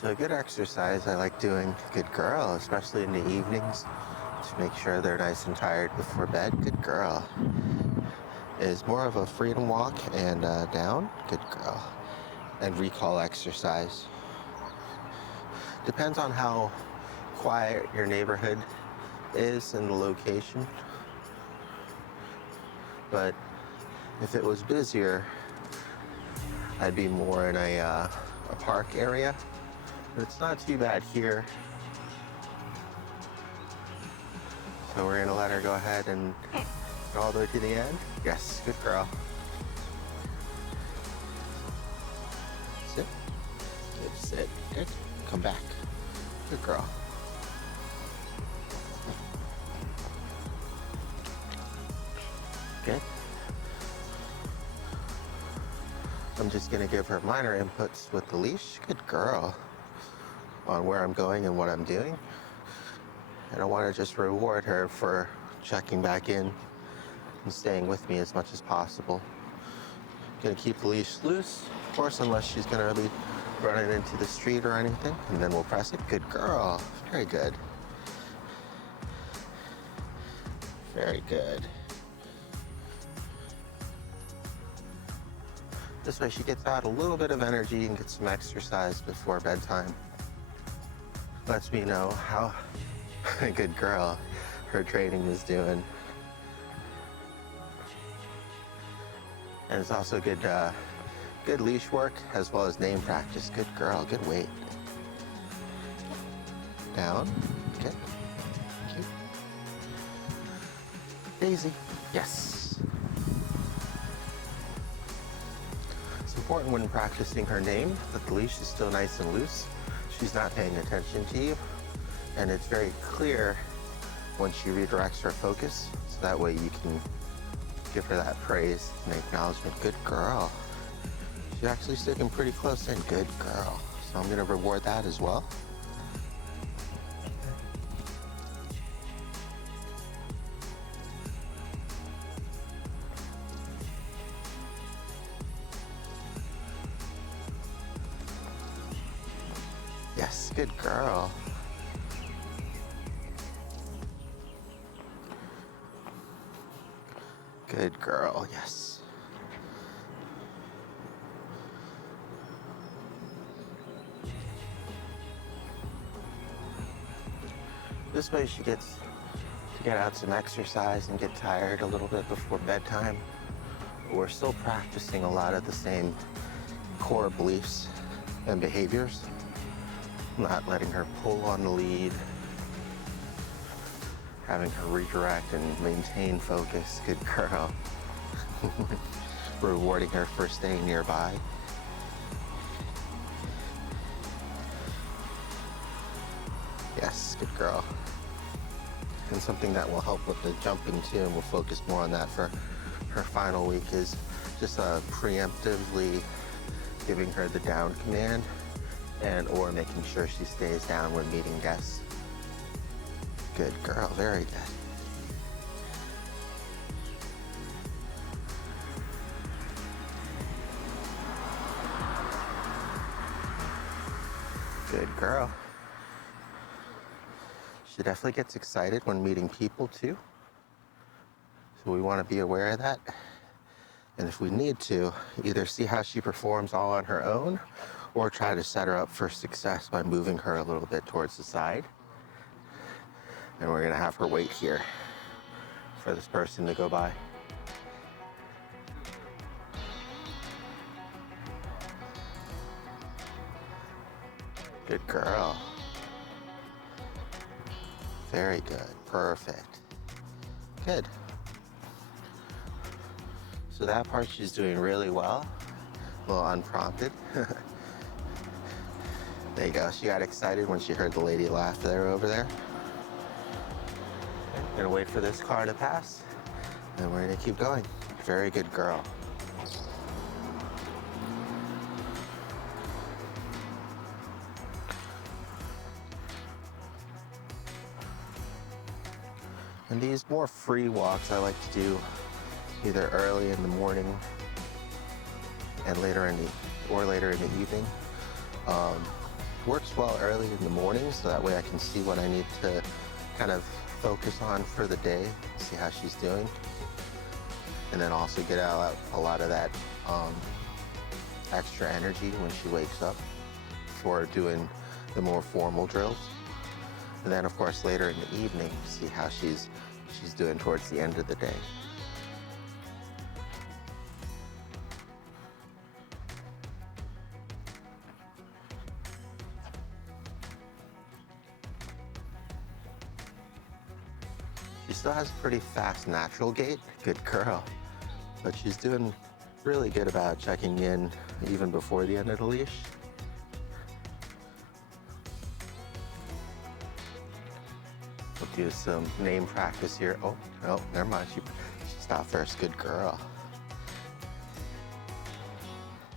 So a good exercise I like doing, good girl, especially in the evenings, to make sure they're nice and tired before bed, good girl, is more of a freedom walk and down, good girl, and recall exercise. Depends on how quiet your neighborhood is and the location, but if it was busier, I'd be more in a park area, but it's not too bad here. So we're gonna let her go ahead and go all the way to the end. Yes, good girl. Sit, good, sit, good, come back, good girl. Good. I'm just gonna give her minor inputs with the leash, good girl, on where I'm going and what I'm doing. And I want to just reward her for checking back in and staying with me as much as possible. Gonna keep the leash loose, of course, unless she's gonna be running into the street or anything, and then we'll press it. Good girl, very good. Very good. This way she gets out a little bit of energy and gets some exercise before bedtime. Lets me know how good girl her training is doing. And it's also good good leash work as well as name practice. Good girl, good weight. Down, okay, thank you. Daisy, yes. It's important when practicing her name that the leash is still nice and loose. She's not paying attention to you. And it's very clear when she redirects her focus, so that way you can give her that praise and acknowledgement. Good girl. She's actually sticking pretty close in. Good girl. So I'm going to reward that as well. Yes, good girl. Good girl, yes. This way she gets to get out some exercise and get tired a little bit before bedtime. We're still practicing a lot of the same core beliefs and behaviors. Not letting her pull on the lead, having her redirect and maintain focus. Good girl. Rewarding her for staying nearby. Yes, good girl. And something that will help with the jumping too, and we'll focus more on that for her final week, is just preemptively giving her the down command and or making sure she stays down when meeting guests. Good girl, very good. Good girl. She definitely gets excited when meeting people too. So we want to be aware of that. And if we need to, either see how she performs all on her own or try to set her up for success by moving her a little bit towards the side. And we're gonna have her wait here for this person to go by. Good girl. Very good, perfect. Good. So that part she's doing really well, a little unprompted. There you go, she got excited when she heard the lady laugh over there. Gonna wait for this car to pass, and we're gonna keep going. Very good girl. And these more free walks I like to do either early in the morning and later in the evening. works well early in the morning, so that way I can see what I need to kind of focus on for the day, see how she's doing, and then also get out a lot of that extra energy when she wakes up for doing the more formal drills. And then of course later in the evening, see how she's doing towards the end of the day. She still has a pretty fast natural gait, good girl, but she's doing really good about checking in even before the end of the leash. We'll do some name practice here. Oh, no, never mind, she stopped first, good girl.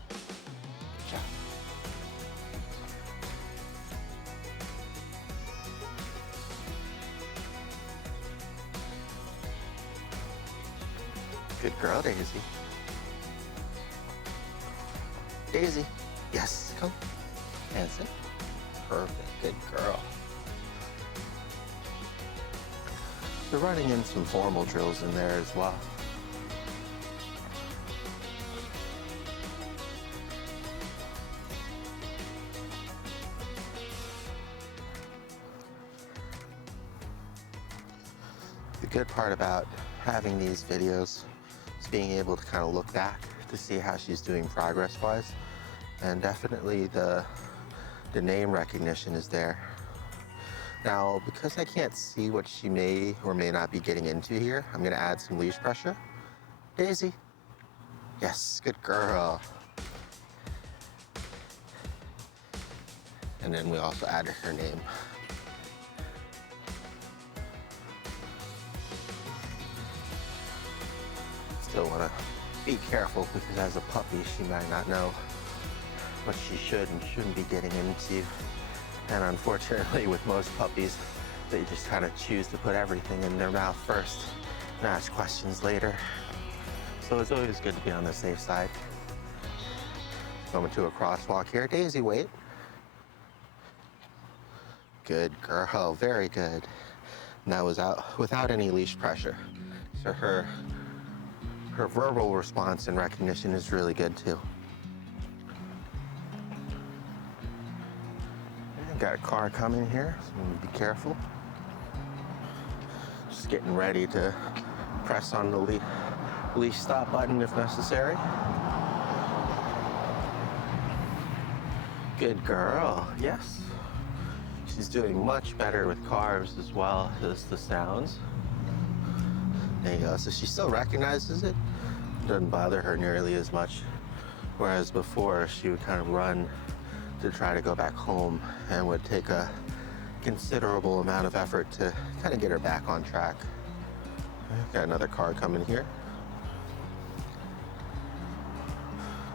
Good job. Good girl, Daisy. Daisy, yes, come. And sit. Perfect, good girl. We're running in some formal drills in there as well. The good part about having these videos is being able to kind of look back to see how she's doing progress-wise. And definitely the name recognition is there. Now, because I can't see what she may or may not be getting into here, I'm gonna add some leash pressure. Daisy. Yes, good girl. And then we also added her name. Still wanna be careful because as a puppy, she might not know what she should and shouldn't be getting into. And unfortunately, with most puppies, they just kind of choose to put everything in their mouth first and ask questions later. So it's always good to be on the safe side. Going to a crosswalk here. Daisy, wait. Good girl, very good. And that was out without any leash pressure. So her verbal response and recognition is really good too. Got a car coming here, so I'm gonna be careful. Just getting ready to press on the leash stop button if necessary. Good girl, yes. She's doing much better with cars as well as the sounds. There you go, so she still recognizes it. Doesn't bother her nearly as much. Whereas before, she would kind of run to try to go back home and would take a considerable amount of effort to kind of get her back on track. Got another car coming here.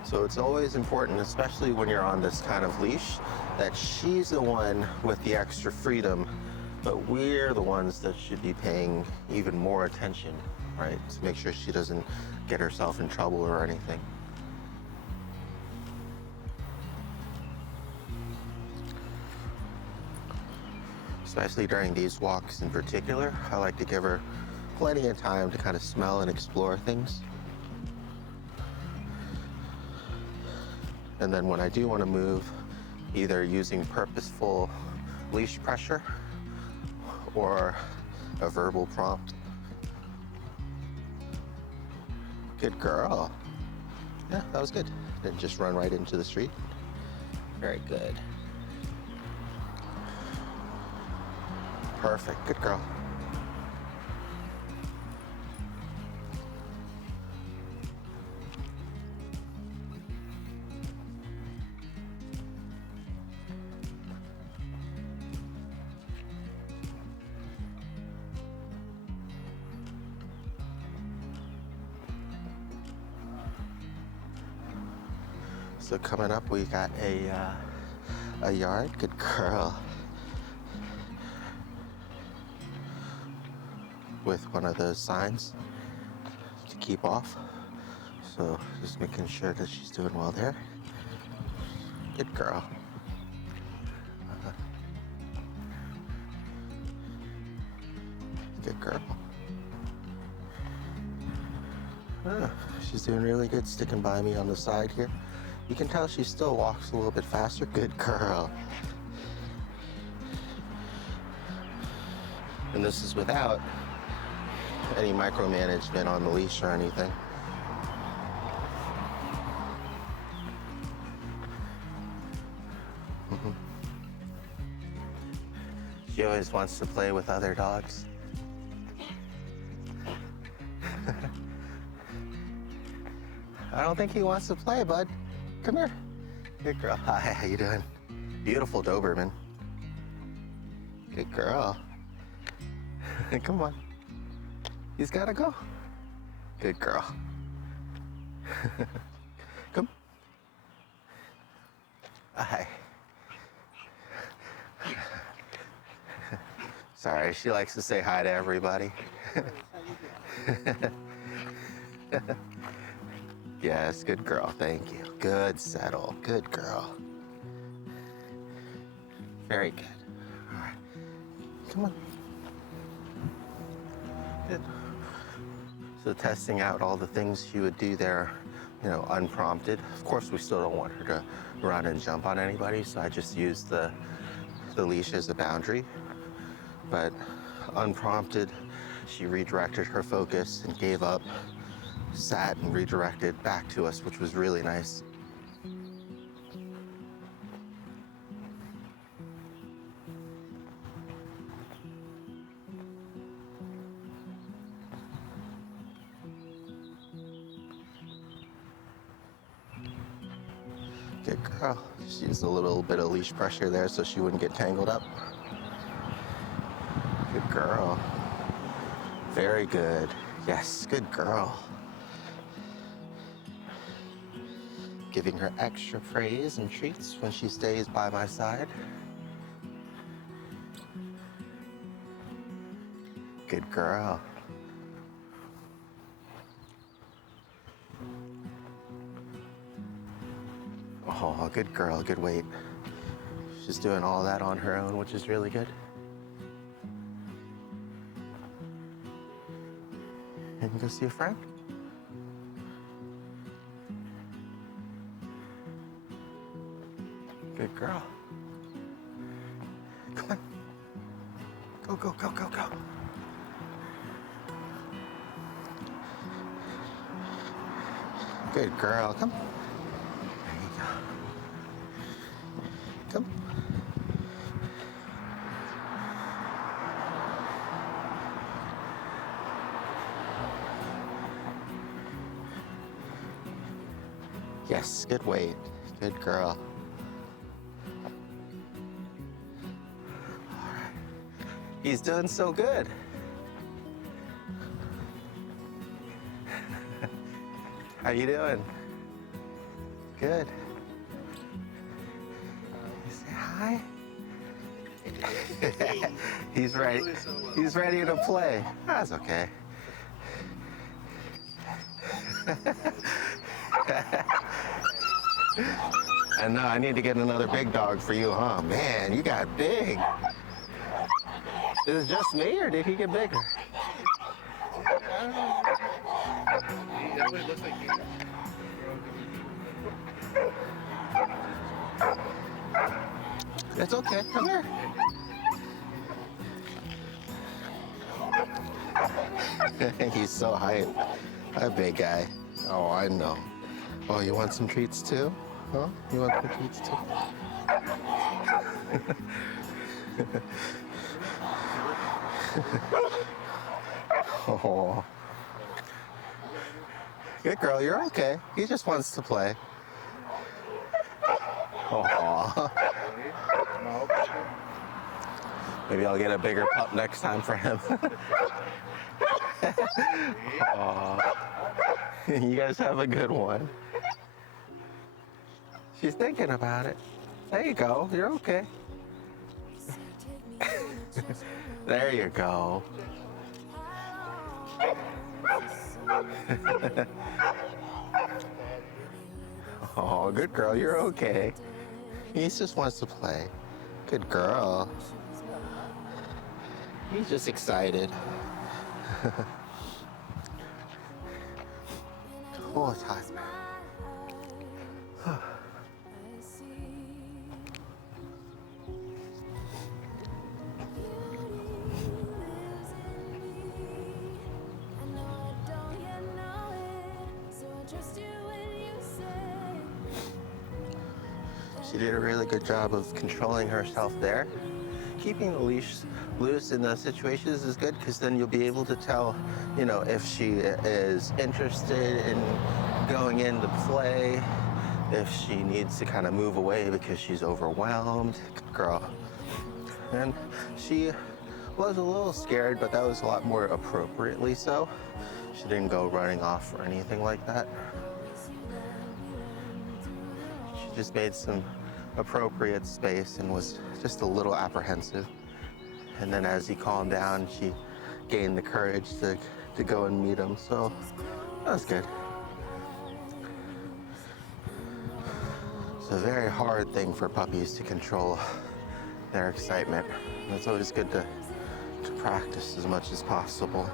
So it's always important, especially when you're on this kind of leash, that she's the one with the extra freedom, but we're the ones that should be paying even more attention, right? To make sure she doesn't get herself in trouble or anything. Especially during these walks in particular, I like to give her plenty of time to kind of smell and explore things. And then when I do want to move, either using purposeful leash pressure or a verbal prompt. Good girl. Yeah, that was good. Didn't just run right into the street. Very good. Perfect, good girl. So coming up, we got a yard. Good girl. With one of those signs to keep off. So just making sure that she's doing well there. Good girl. Good girl. Ah, she's doing really good sticking by me on the side here. You can tell she still walks a little bit faster. Good girl. And this is without any micromanagement on the leash or anything. She always wants to play with other dogs. I don't think he wants to play, bud. Come here. Good girl. Hi, how you doing? Beautiful Doberman. Good girl. Come on. He's gotta go. Good girl. Come. Hi. Sorry, she likes to say hi to everybody. Yes, good girl, thank you. Good settle, good girl. Very good. All right, come on. Good. So testing out all the things she would do there, unprompted. Of course, we still don't want her to run and jump on anybody, so I just used the leash as a boundary. But unprompted, she redirected her focus and gave up, sat and redirected back to us, which was really nice. Good girl. She used a little bit of leash pressure there so she wouldn't get tangled up. Good girl. Very good. Yes, good girl. Giving her extra praise and treats when she stays by my side. Good girl. Oh, good girl, good weight. She's doing all that on her own, which is really good. You can go see a friend. Good girl. Come on. Go, go, go, go, go. Good girl. Come. There you go. Come. Yes, good weight. Good girl. All right. He's doing so good. How you doing? Good. You say hi? He's ready. He's ready to play. That's okay. I know, I need to get another big dog for you, huh? Man, you got big. Is it just me, or did he get bigger? That way it looks like you. It's okay, come here. He's so hype. A big guy. Oh, I know. Oh, you want some treats too? Huh? You want some treats too? Oh. Good girl, you're okay. He just wants to play. Oh. Maybe I'll get a bigger pup next time for him. Aw. You guys have a good one. She's thinking about it. There you go. You're okay. There you go. Oh, good girl. You're okay. He just wants to play. Good girl. He's just excited. Oh, it's hot. She did a really good job of controlling herself there. Keeping the leash loose in those situations is good because then you'll be able to tell, if she is interested in going into play, if she needs to kind of move away because she's overwhelmed. Good girl. And she was a little scared, but that was a lot more appropriately so. She didn't go running off or anything like that. She just made some appropriate space and was just a little apprehensive. And then as he calmed down, she gained the courage to go and meet him. So that was good. It's a very hard thing for puppies to control their excitement. And it's always good to practice as much as possible.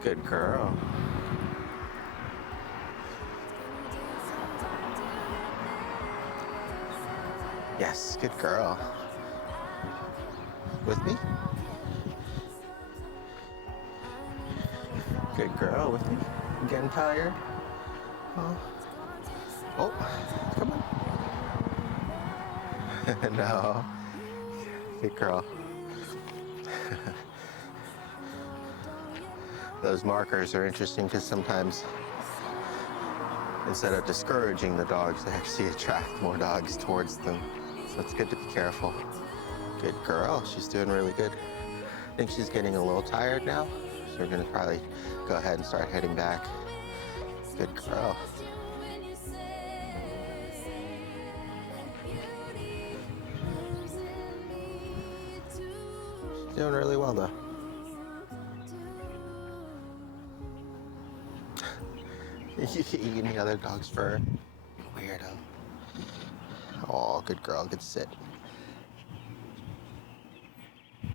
Good girl. Yes, good girl. With me? Good girl, with me? You getting tired? Oh, come on. No. Good girl. Those markers are interesting because sometimes instead of discouraging the dogs, they actually attract more dogs towards them. So it's good to be careful. Good girl, she's doing really good. I think she's getting a little tired now, so we're gonna probably go ahead and start heading back. Good girl. She's doing really well though. You eating the other dog's fur? Weirdo. Oh, good girl, good sit.